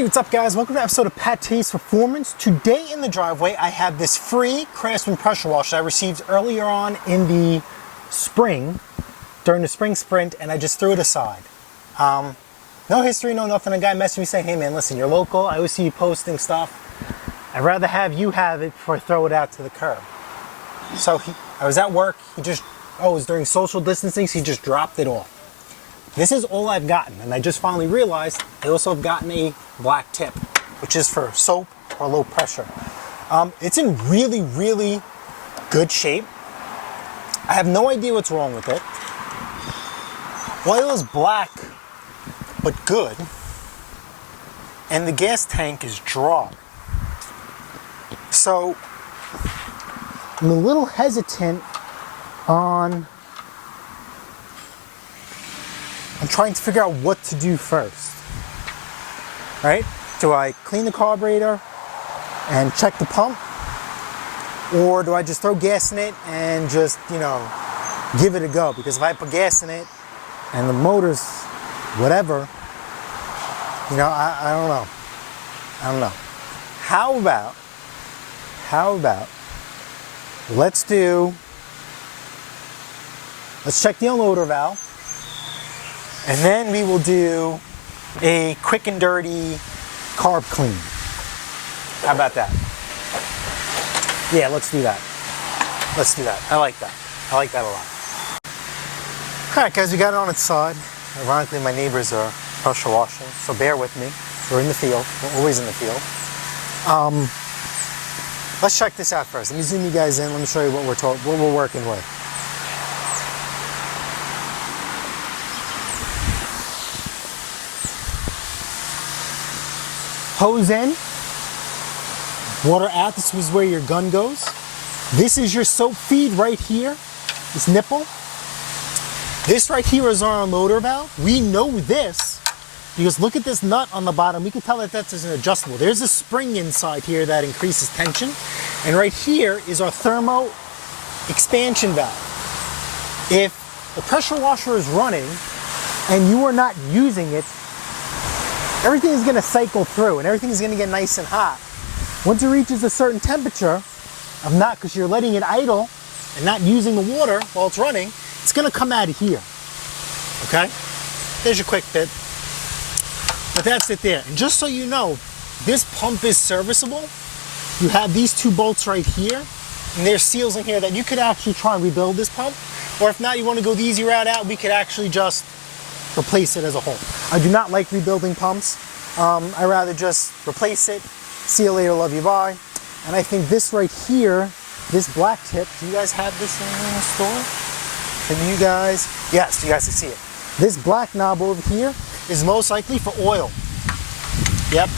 Hey, what's up guys? Welcome to an episode of PATTAY'S Performance. Today in the driveway I have this free Craftsman pressure washer I received earlier on in the spring, during the spring sprint, and I just threw it aside. No history, no nothing. A guy messaged me saying, hey man, listen, you're local, I always see you posting stuff. I'd rather have you have it before I throw it out to the curb. So I was at work, it was during social distancing, so he just dropped it off. This is all I've gotten, and I just finally realized I also have gotten a black tip, which is for soap or low pressure. It's in really, really good shape. I have no idea what's wrong with it. Oil is black, but good, and the gas tank is dry. So I'm a little hesitant on I'm trying to figure out what to do first, right? Do I clean the carburetor and check the pump? Or do I just throw gas in it and just, give it a go? Because if I put gas in it and the motor's whatever, I don't know. I don't know. How about, let's check the unloader valve. And then we will do a quick and dirty carb clean. How about that? Yeah, let's do that. Let's do that. I like that. I like that a lot. All right, guys, we got it on its side. Ironically, my neighbors are pressure washing, so bear with me. We're in the field. We're always in the field. Let's check this out first. Let me zoom you guys in. Let me show you what we're working with. Hose in, water out. This is where your gun goes. This is your soap feed right here, this nipple. This right here is our unloader valve. We know this because look at this nut on the bottom. We can tell that that's an adjustable. There's a spring inside here that increases tension. And right here is our thermo expansion valve. If the pressure washer is running and you are not using it, everything is going to cycle through and everything is going to get nice and hot. Once it reaches a certain temperature, because you're letting it idle and not using the water while it's running, it's going to come out of here. Okay? There's your quick bit. But that's it there. And just so you know, this pump is serviceable. You have these two bolts right here, and there's seals in here that you could actually try and rebuild this pump. Or if not, you want to go the easy route out, we could actually just replace it as a whole. I do not like rebuilding pumps. I rather just replace it, see you later, love you, bye. And I think this right here, this black tip, do you guys have this in the store? Can you guys? Yes, you guys can see it. This black knob over here is most likely for oil. Yep,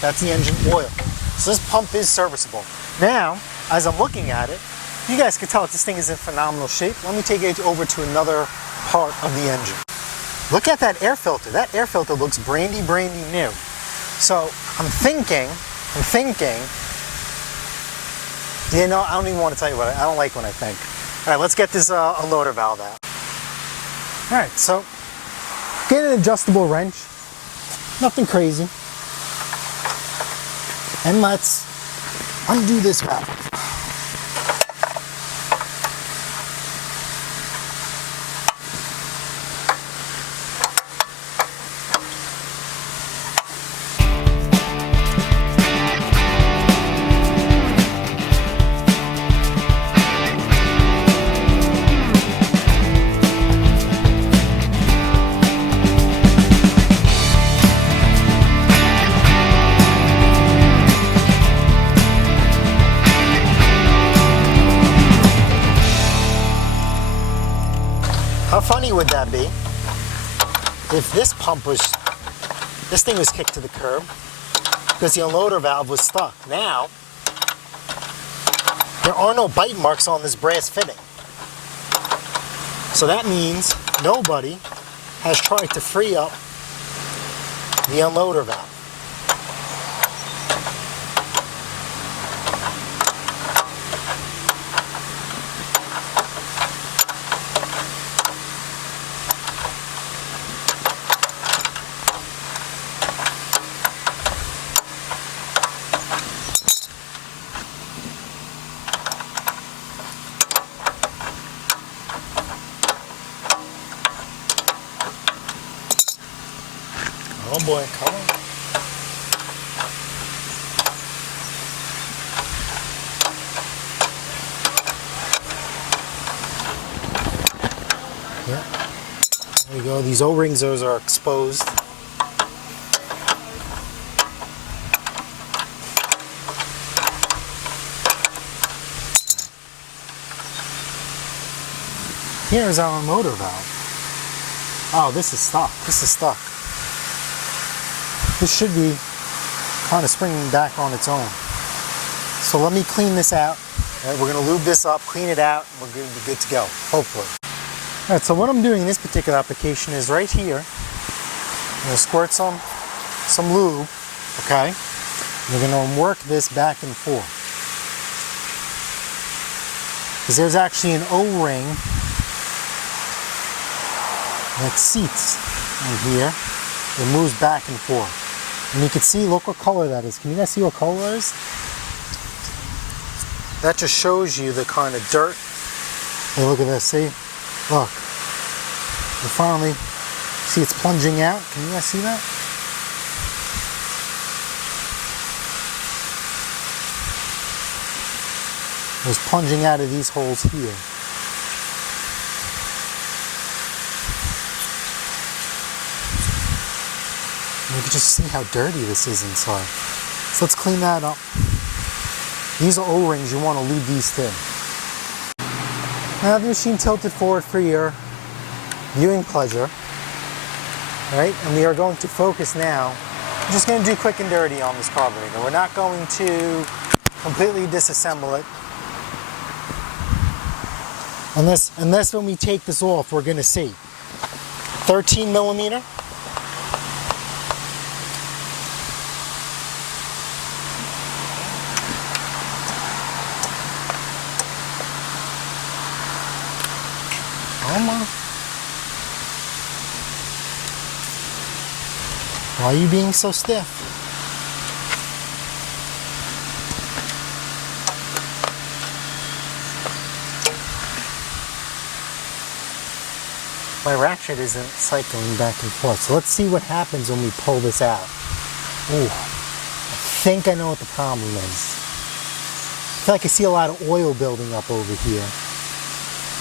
that's the engine oil. So this pump is serviceable. Now, as I'm looking at it, you guys can tell that this thing is in phenomenal shape. Let me take it over to another part of the engine. Look at that air filter. That air filter looks brandy new. So I'm thinking, I don't even want to tell you what I don't like when I think. All right, let's get this unloader valve out. All right, so get an adjustable wrench, nothing crazy. And let's undo this valve. How funny would that be if this thing was kicked to the curb because the unloader valve was stuck. Now, there are no bite marks on this brass fitting. So that means nobody has tried to free up the unloader valve. Oh boy, come on. Yeah. There we go. These O-rings, those are exposed. Here's our motor valve. Oh, this is stuck. This is stuck. This should be kind of springing back on its own. So let me clean this out. All right, we're going to lube this up, clean it out, and we're going to be good to go, hopefully. All right, so what I'm doing in this particular application is right here. I'm going to squirt some lube, okay? We're going to work this back and forth. Because there's actually an O-ring that seats in here. It moves back and forth. And you can see, look what color that is. Can you guys see what color that is? That just shows you the kind of dirt. Hey, look at this, see? Look. You finally see it's plunging out. Can you guys see that? It was plunging out of these holes here. You can just see how dirty this is inside. So let's clean that up. These are O-rings, you want to lube these too. Now have the machine tilted forward for your viewing pleasure. Right? And we are going to focus now. I'm just going to do quick and dirty on this carburetor. We're not going to completely disassemble it. Unless when we take this off, we're going to see. 13 millimeter. Why are you being so stiff? My ratchet isn't cycling back and forth, so let's see what happens when we pull this out. Ooh, I think I know what the problem is. I feel like I see a lot of oil building up over here.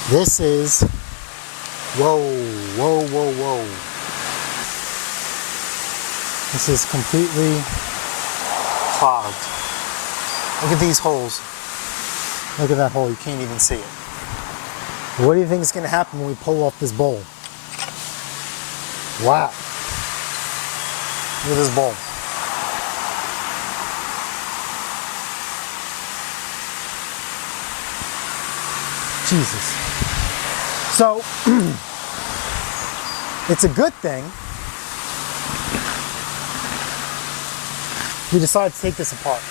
This is, whoa, whoa, whoa, whoa. This is completely clogged. Look at these holes. Look at that hole, you can't even see it. What do you think is going to happen when we pull off this bowl? Wow. Look at this bowl. Jesus. So, it's a good thing we decided to take this apart.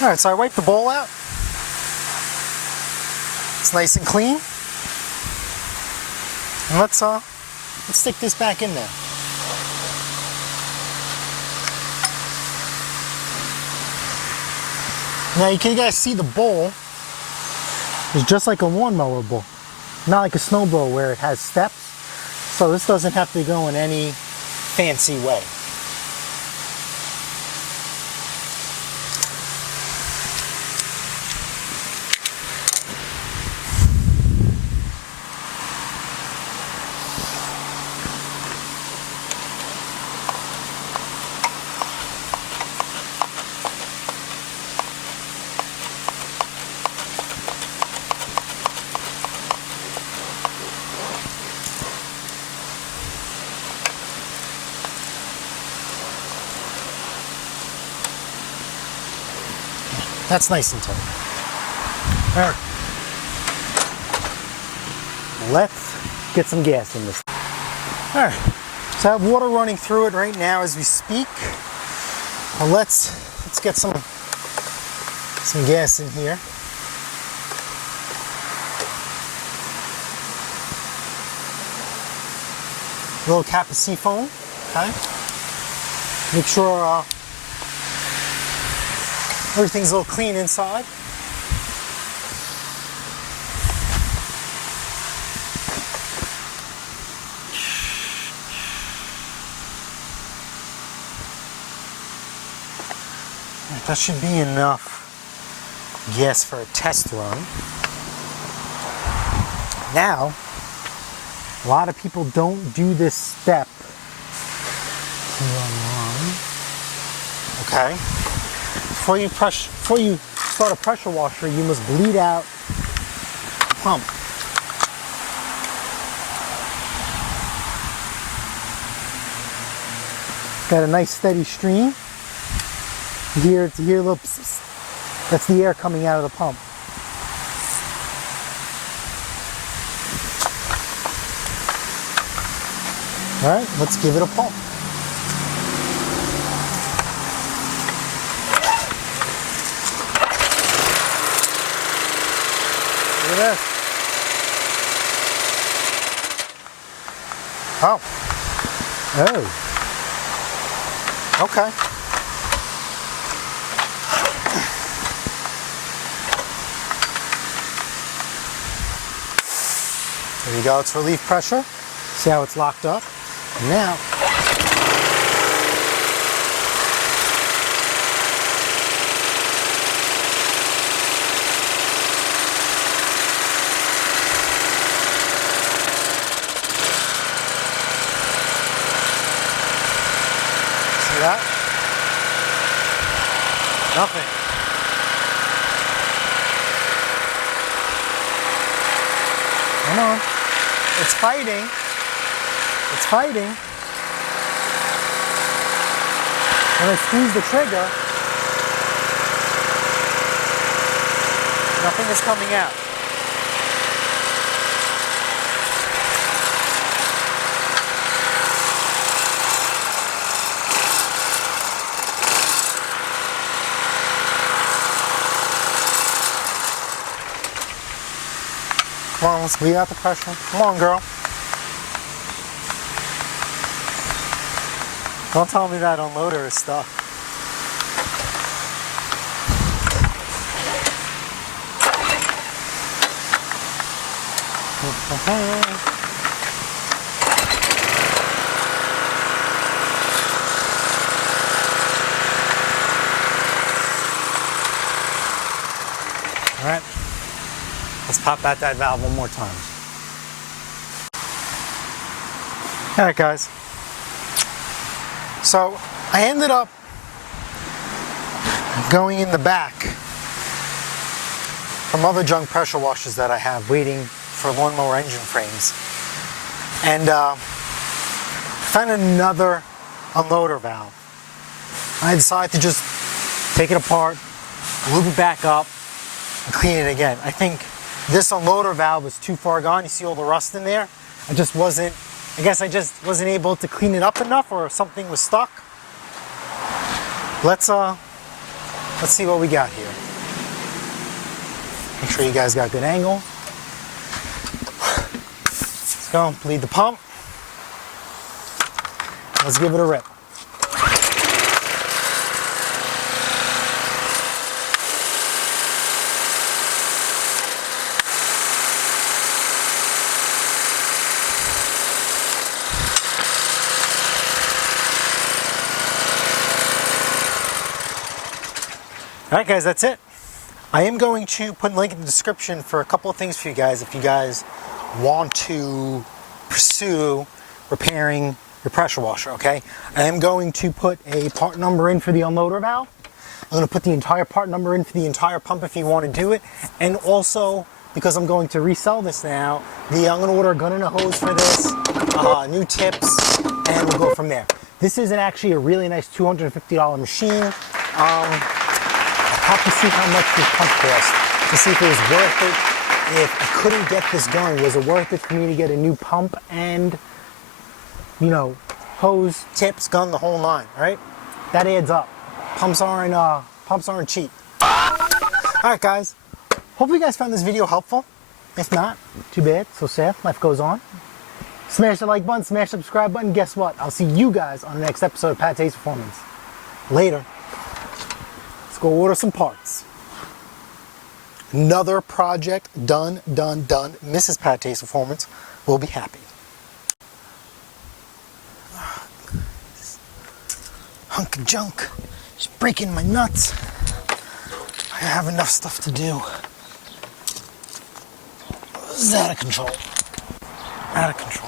All right, so I wiped the bowl out. It's nice and clean. And let's stick this back in there. Now you can guys see the bowl is just like a lawnmower bowl, not like a snowblower where it has steps. So this doesn't have to go in any fancy way. That's nice and tight. All right. Let's get some gas in this. All right. So I have water running through it right now as we speak. Well, let's get some gas in here. A little cap of seafoam. Okay. Make sure everything's a little clean inside. That should be enough gas for a test run. Now, a lot of people don't do this step here online. Okay. Before you start a pressure washer, you must bleed out the pump. Got a nice steady stream. You hear a little pss, pss. That's the air coming out of the pump. All right, let's give it a pump. Look at this. Oh. Oh. Okay. There you go, it's relief pressure. See how it's locked up? And now, see that? Nothing. Come on. It's fighting. It's fighting. When I squeeze the trigger, nothing is coming out. Come on, let's bleed out the pressure. Come on, girl. Don't tell me that unloader is stuck. All right. Let's pop out that valve one more time. All right, guys. So I ended up going in the back from other junk pressure washers that I have waiting for lawnmower engine frames, and found another unloader valve. I decided to just take it apart, lube it back up, and clean it again. I think this unloader valve was too far gone. You see all the rust in there? I guess I just wasn't able to clean it up enough, or something was stuck. Let's see what we got here. Make sure you guys got good angle. Let's go, bleed the pump. Let's give it a rip. Alright guys, that's it. I am going to put a link in the description for a couple of things for you guys if you guys want to pursue repairing your pressure washer, okay? I am going to put a part number in for the unloader valve. I'm going to put the entire part number in for the entire pump if you want to do it. And also, because I'm going to resell this now, I'm going to order a gun and a hose for this, new tips, and we'll go from there. This is actually a really nice $250 machine. Have to see how much this pump costs to see if it was worth it. If I couldn't get this going, was it worth it for me to get a new pump and, you know, hose, tips, gun, the whole nine, right? That adds up. Pumps aren't cheap. All right, guys. Hopefully you guys found this video helpful. If not, too bad. So sad. Life goes on. Smash the like button, smash the subscribe button. Guess what? I'll see you guys on the next episode of PATTAY'S Performance. Later. Go order some parts. Another project done. Mrs. Pattay's Performance will be happy. Hunk of junk. Just breaking my nuts. I have enough stuff to do. This is out of control. Out of control.